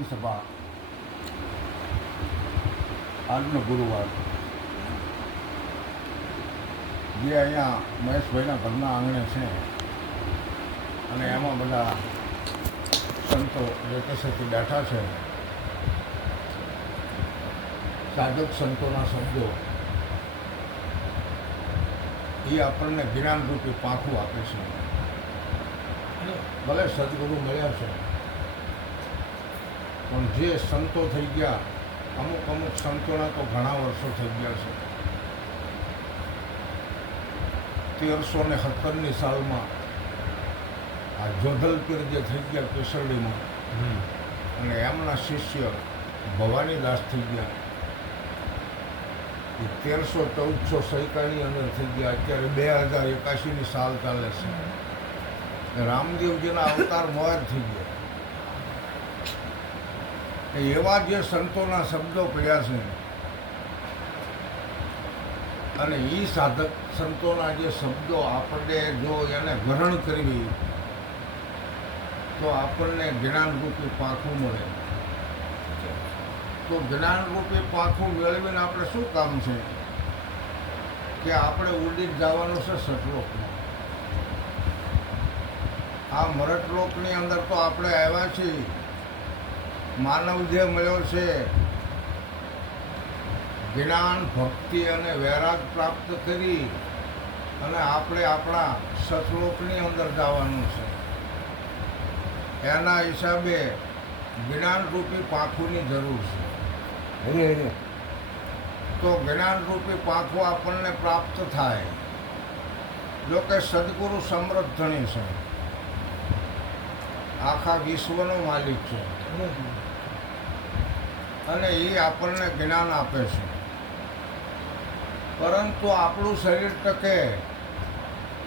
વિધાનસભા આજનો ગુરુવાર જે અહીંયા મહેશભાઈના ઘરના આંગણે છે અને એમાં બધા સંતો વેકેશનથી બેઠા છે. સાધક સંતોના શબ્દો એ આપણને જ્ઞાનરૂપી પાંખું આપે છે. ભલે સદગુરુ મળ્યા છે પણ જે સંતો થઈ ગયા, અમુક સંતોના તો ઘણા વર્ષો થઈ ગયા છે. 1370ની સાલમાં આ જોધલપીર જે થઈ ગયા કેસરડીમાં, અને એમના શિષ્ય ભવાનીદાસ થઈ ગયા. એ 1314-1457ની અંદર થઈ ગયા. અત્યારે 2081ની સાલ ચાલે છે. રામદેવજીના અવતાર મોર થઈ ગયા. એવા જે સંતોના શબ્દો પડ્યા છે અને એ સાધક સંતોના જે શબ્દો આપણે જો એને ગ્રહણ કરવી તો આપણને જ્ઞાનરૂપી પાંખું મળે. તો જ્ઞાનરૂપી પાંખું મેળવીને આપણે શું કામ છે કે આપણે ઉડી જવાનું છે સતલોકમાં. આ મરતલોકની અંદર તો આપણે આવ્યા છીએ, માનવ જે મળ્યો છે જ્ઞાન, ભક્તિ અને વૈરાગ પ્રાપ્ત કરી અને આપણે આપણા સતલોકની અંદર જવાનું છે. એના હિસાબે જ્ઞાનરૂપી પાંખુની જરૂર છે. તો જ્ઞાનરૂપી પાંખું આપણને પ્રાપ્ત થાય. જો કે સદગુરુ સમૃદ્ધ ધણી છે, આખા વિશ્વનો માલિક છે અને એ આપણને જ્ઞાન આપે છે. પરંતુ આપણું શરીર ટકે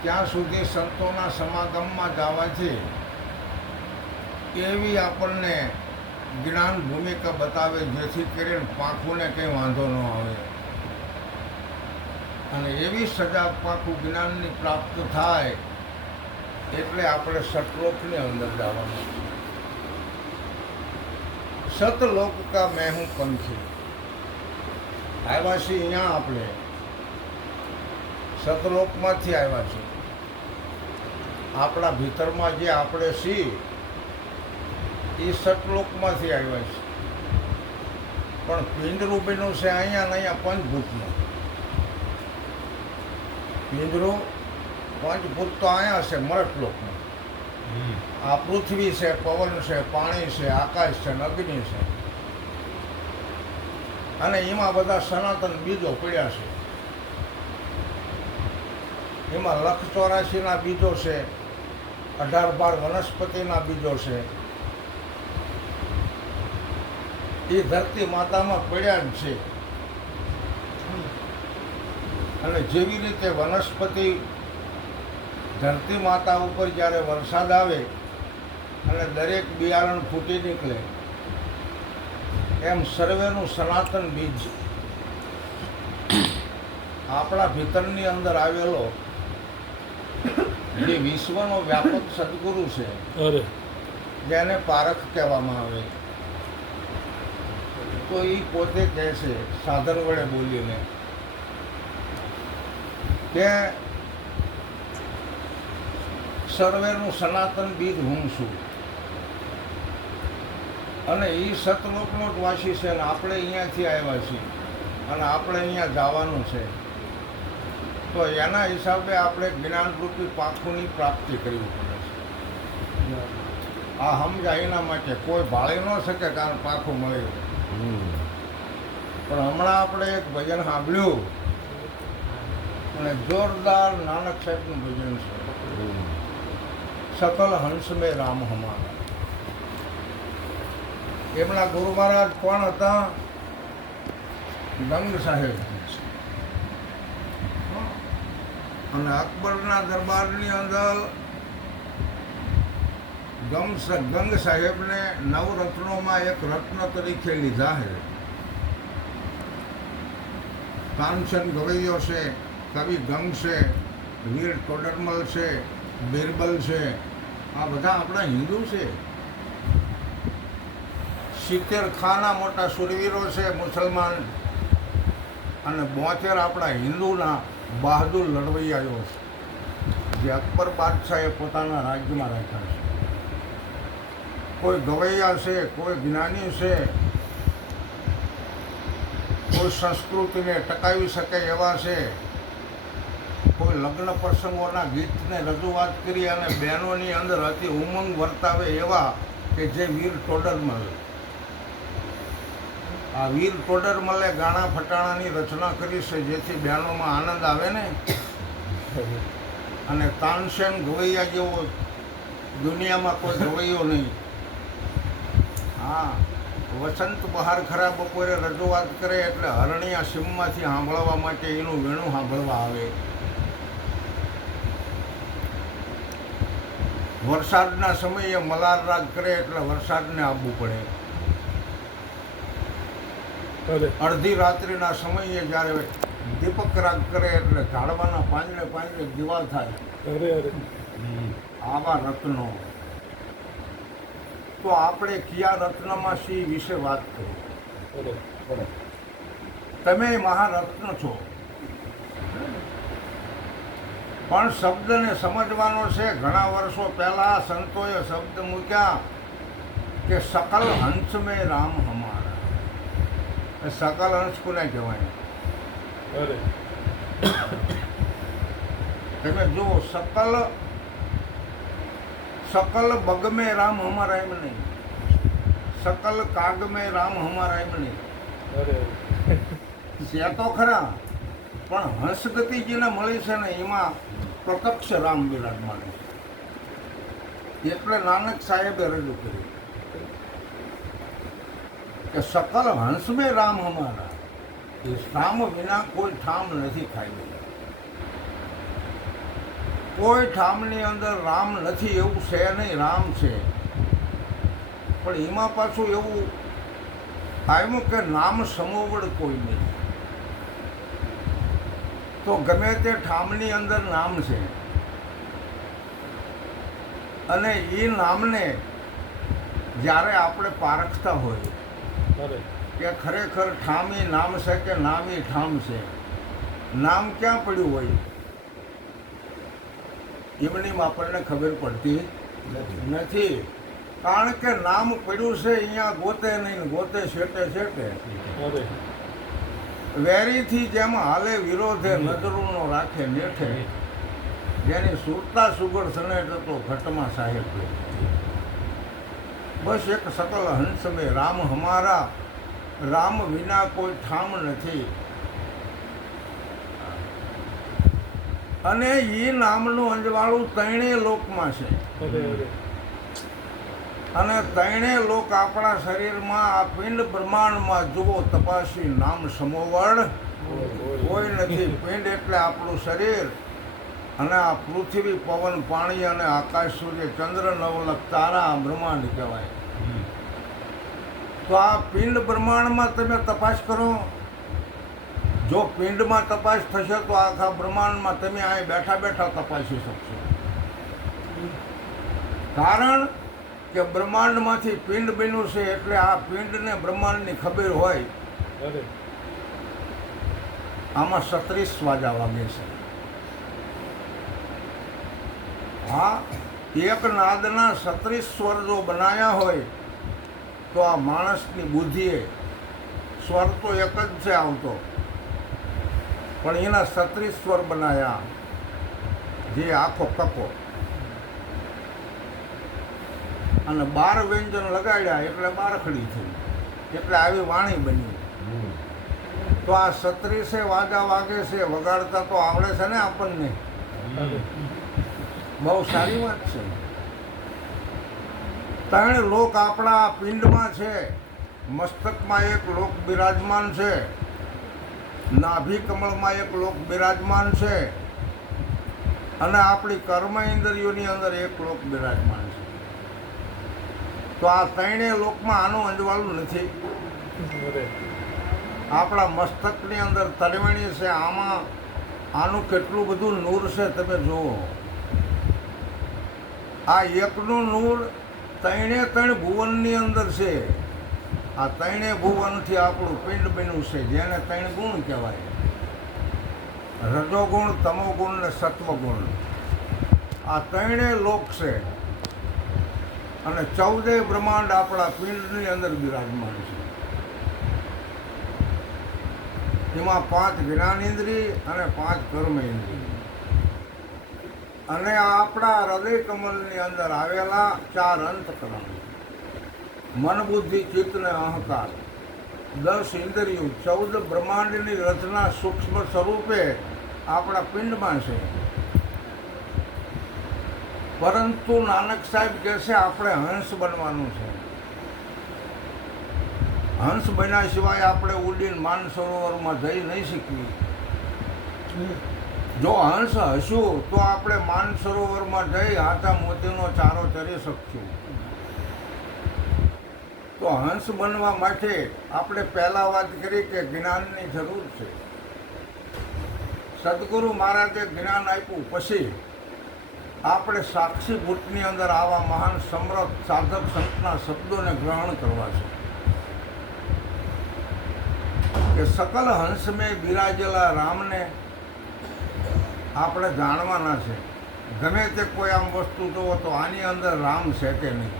ત્યાં સુધી સંતોના સમાગમમાં જવાથી એવી આપણને જ્ઞાન ભૂમિકા બતાવે જેથી કરીને પાંખુંને કંઈ વાંધો ન આવે અને એવી સજા પાંખું જ્ઞાનની પ્રાપ્ત થાય. એટલે આપણે સતલોકની અંદર જવાનું. સતલોક કા મેં હું પંખી. આવ્યા છીએ અહીંયા આપણે સતલોકમાંથી આવ્યા છીએ. આપણા ભીતરમાં જે આપણે છીએ એ સતલોકમાંથી આવ્યા છે. પણ પિંડરૂપીનું છે અહીંયા ને અહીંયા પંચભૂતનું. પિંજરું પંચભૂત તો અહીંયા છે મરતલોકમાં. આ પૃથ્વી છે, પવન છે, પાણી છે, આકાશ છે, અગ્નિ છે અને એમાં બધા સનાતન બીજો પડ્યા છે. એમાં 184ના બીજો છે, 18-12 વનસ્પતિના બીજો છે. એ ધરતી માતામાં પડ્યા જ છે. અને જેવી રીતે વનસ્પતિ ધરતી માતા ઉપર જ્યારે વરસાદ આવે અને દરેક બિયારણ ફૂટી નીકળે, એમ સર્વેનું સનાતન બીજ આપણા ભીતરની અંદર આવેલો જે વિશ્વનો વ્યાપક સદગુરુ છે, જેને પારખ કહેવામાં આવે, તો એ પોતે કહે છે સાધન વડે બોલીને કે સર્વેનું સનાતન બીજ હું છું. અને એ સતલોકનો જ વાસી છે અને આપણે અહીંયાથી આવ્યા છીએ અને આપણે અહીંયા જવાનું છે. તો એના હિસાબે આપણે જ્ઞાનરૂપી પાંખુની પ્રાપ્તિ કરવી પડે છે. આ સમજાય એના માટે કોઈ ભાળી ન શકે કારણ પાંખું મળે. પણ હમણાં આપણે એક ભજન સાંભળ્યું અને જોરદાર નાનક સાહેબનું ભજન છે, સકલ હંસ મેં રામ હમારા. એમના ગુરુ મહારાજ કોણ હતા? ગંગ સાહેબ. અને અકબરના દરબારની અંદર ગંગ સાહેબને નવરત્નોમાં એક રત્ન તરીકે લીધા છે. તાનસેન ગવૈયો છે, કવિ ગંગ છે, વીર ટોડરમલ છે, બિરબલ છે, આ બધા આપણા હિન્દુ છે. 70 ખાના મોટા શૂરવીરો છે મુસલમાન, અને 72 આપણા હિન્દુના બહાદુર લડવૈયાઓ છે, જે અકબર બાદશાહે પોતાના રાજ્યમાં રાખ્યા છે. કોઈ ગવૈયા છે, કોઈ જ્ઞાની છે, કોઈ સંસ્કૃતિને ટકાવી શકે એવા છે, કોઈ લગ્ન પ્રસંગોના ગીતને રજૂઆત કરી અને બહેનોની અંદર અતિ ઉમંગ વર્તાવે એવા કે જે વીર ટોડરમલ. આ વીર ટોડરમલે ગાણા ફટાણાની રચના કરી છે, જેથી બહેનોમાં આનંદ આવે ને. અને તાનસેન ગવૈયા જેવો દુનિયામાં કોઈ ગવૈયો નહીં. હા, વસંત બહાર ખરા બપોરે રજૂઆત કરે એટલે હરણિયા સીમમાંથી સાંભળવા માટે એનું વેણું સાંભળવા આવે. વરસાદના સમયે મલાર રાગ કરે એટલે વરસાદને આવવું પડે. અડધી રાત્રિના સમયે જ્યારે દીપક રાગ કરે એટલે ઝાડવાના પાંજરે પાંજરે દીવા થાય. આવા રત્નો. તો આપણે કયા રત્નમાં સી વિશે વાત કરી. તમે મહારત્ન છો, પણ શબ્દને સમજવાનો છે. ઘણા વર્ષો પહેલા સંતોએ શબ્દ મૂક્યા કે સકલ હંસ મેં રામ હમારા. સકલ હંસ કોને કહેવાય? તમે જો सकल बग में राम हमारा एम नहीं, सकल काग में राम हमारा एम नहीं. છે તો ખરા, પણ હંસગતિજીને મળી છે ને એમાં પ્રત્યક્ષ રામ બિરાજમાન છે. એટલે નાનક સાહેબે રજૂ કર્યું કે सकल हंस में राम हमारा, એ રામ વિના કોઈ ઠામ નથી ખાઈ. કોઈ ઠામની અંદર રામ નથી એવું છે નહીં, રામ છે. પણ એમાં પાછું એવું આવ્યું કે નામ સમોવડ કોઈ નહીં. તો ગમે તે ઠામની અંદર નામ છે, અને એ નામને જ્યારે આપણે પારખતા હોય કે ખરેખર ઠામી નામ છે કે નામી ઠામ છે, નામ ક્યાં પડ્યું હોય એમની આપણને ખબર પડતી નથી. કારણ કે નામ પડ્યું છે અહીંયા ગોતે નહીં, ગોતે છેટે છેટે. વેરીથી જેમ હાલે વિરોધે નજરોનો રાખે નેઠે, જેની સુરતા સુગર સનેટ હતો ઘટમાં સાહેબ. બસ એક સકલ હંસ મેં રામ હમારા, રામ વિના કોઈ ઠામ નથી. અને એ નામનું અંજવાળું ત્રણે લોકમાં છે. અને ત્રણે લોક આપણા શરીરમાં, આ પિંડ બ્રહ્માંડમાં જુઓ તપાસી, નામ સમોવડ કોઈ નથી. પિંડ એટલે આપણું શરીર, અને આ પૃથ્વી, પવન, પાણી અને આકાશ, સૂર્ય, ચંદ્ર, નવલખ, તારા બ્રહ્માંડ કહેવાય. તો આ પિંડ બ્રહ્માંડમાં તમે તપાસ કરો. જો પિંડમાં તપાસ થશે તો આખા બ્રહ્માંડમાં તમે અહીં બેઠા બેઠા તપાસી શકશો. કારણ કે બ્રહ્માંડમાંથી પિંડ બન્યું છે, એટલે આ પિંડને બ્રહ્માંડની ખબર હોય. આમાં 36 વાજા વાગે છે. હા, એક નાદના 36 સ્વર જો બનાવ્યા હોય તો આ માણસની બુદ્ધિએ, સ્વર તો એક જ છે આવતો, પણ એના 36 સ્વર બનાવ્યા, જે આખો કકો, અને 12 વ્યંજન લગાડ્યા એટલે બારખડી થઈ, એટલે આવી વાણી બની. તો આ 36 વાજા વાગે છે, વગાડતા તો આવડે છે ને આપણને. બહુ સારી વાત છે. 3 લોક આપણા પિંડમાં છે. મસ્તકમાં એક લોક બિરાજમાન છે, નાભી કમળમાં એક લોક બિરાજમાન છે, અને આપણી કર્મ ઇન્દ્રિયોની અંદર એક લોક બિરાજમાન છે. તો આ 3 લોકમાં આનું અંજવાળું નથી. આપણા મસ્તકની અંદર તરવેણી છે, આમાં આનું કેટલું બધું નૂર છે તમે જુઓ. આ એકનું નૂર 3 ભુવનની અંદર છે. આ ત્રણે ભુવનથી આપણું પિંડ બન્યું છે, જેને ત્રણ ગુણ કહેવાય: રજોગુણ, તમોગુણ ને સત્વગુણ. આ ત્રણેય લોક છે અને 14 બ્રહ્માંડ આપણા પિંડની અંદર બિરાજમાન છે. એમાં 5 જ્ઞાનેન્દ્રિય અને 5 કર્મેન્દ્રિય. અને આપણા હૃદય કમલની અંદર આવેલા 4 અંતકરણ: મન, બુદ્ધિ, ચિત્ત ને અહંકાર. 10 ઇન્દ્રિયો, 14 બ્રહ્માંડની રચના સૂક્ષ્મ સ્વરૂપે આપણા પિંડમાં છે. પરંતુ નાનક સાહેબ કહે છે આપણે હંસ બનવાનું છે. હંસ બન્યા સિવાય આપણે ઉડીને માનસરોવરમાં જઈ નહીં શકીએ. જો હંસ હશું તો આપણે માનસરોવરમાં જઈ હાથા મોતીનો ચારો ચરી શકશું. તો હંસ બનવા માટે આપણે પહેલા વાત કરી કે જ્ઞાનની જરૂર છે. સદગુરુ મહારાજે જ્ઞાન આપ્યું પછી આપણે સાક્ષી ભૂતની અંદર આવા મહાન સમર્થ સાધક સંતના શબ્દોને ગ્રહણ કરવા છે કે સકલ હંસ મેં બિરાજેલા રામને આપણે જાણવાના છે. ગમે તે કોઈ આમ વસ્તુ જુઓ તો આની અંદર રામ છે કે નહીં,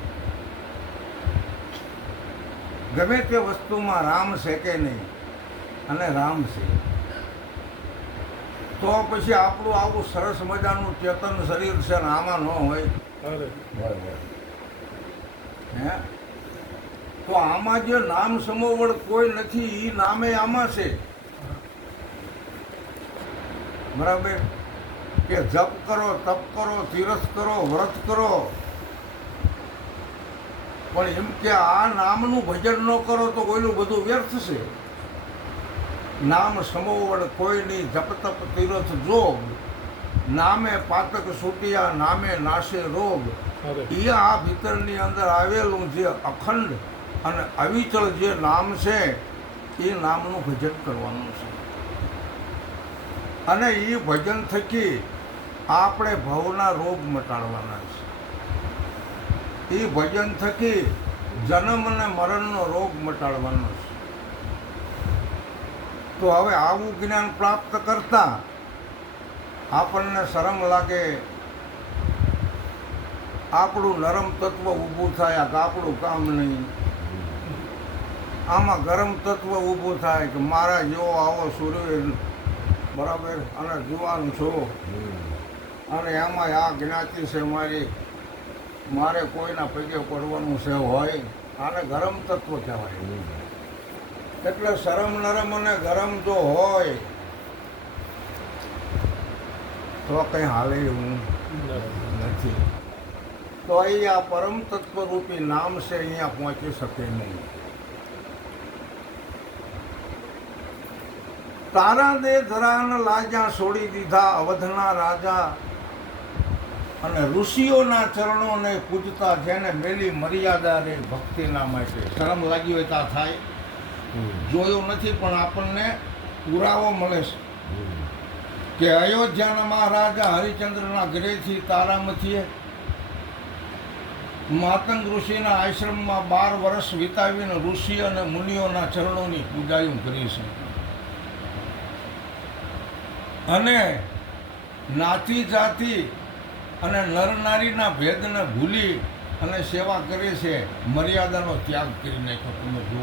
ગમે તે વસ્તુમાં રામ છે કે નહીં, અને રામ છે. તો પછી આપણું આવું સરસ મજાનું ચેતન શરીર છે ને આમાં ન હોય? હે? તો આમાં જે નામ સમોવડ કોઈ નથી, એ નામે આમાં છે. બરાબર? કે જપ કરો, તપ કરો, તીરથ કરો, વ્રત કરો, પણ એમ કે આ નામનું ભજન ન કરો તો કોઈનું બધું વ્યર્થ છે. નામ સમોવડ કોઈ નહીં, જપ તપ તીરથ જોગ, નામે પાતક છૂટ્યા, નામે નાશે રોગ. એ આ ભીતરની અંદર આવેલું જે અખંડ અને અવિચળ જે નામ છે એ નામનું ભજન કરવાનું છે. અને એ ભજન થકી આપણે ભવના રોગ મટાડવાના છે. એ ભજન થકી જન્મ અને મરણનો રોગ મટાડવાનો છે. તો હવે આવું જ્ઞાન પ્રાપ્ત કરતા આપણને શરમ લાગે, આપણું નરમ તત્વ ઊભું થાય કે આપણું કામ નહીં. આમાં ગરમ તત્વ ઊભું થાય કે મારા જેવો આવો સૂર્ય, બરાબર, અને જુવાન છો, અને એમાં આ જ્ઞાતિ છે મારી, મારે કોઈના પગે પડવાનું છે હોય, આને ગરમ તત્વ કહેવાય. એટલે શરમ નરમ અને ગરમ જો હોય તો કંઈ હાલે એવું નથી. તો અહીંયા પરમ તત્વરૂપી નામ છે, અહીંયા પહોંચી શકે નહીં. તારા દે ધરાન લાજા છોડી દીધા અવધના રાજા, અને ઋષિઓના ચરણોને પૂજતા જેને મેલી મર્યાદા રે ભક્તિના માટે. શરમ લાગી હોય ત્યાં થાય, જોયું નથી પણ આપણને પુરાવો મળે છે કે અયોધ્યાના મહારાજા હરિચંદ્રના ઘરેથી તારામથીએ માતંગ ઋષિના આશ્રમમાં 12 વર્ષ વિતાવીને ઋષિ અને મુનિઓના ચરણોની પૂજાયું કરી છે. અને નાતી જાતિ અને નરનારીના ભેદને ભૂલી અને સેવા કરે છે. મર્યાદાનો ત્યાગ કરી નાખ્યો. તમે જુઓ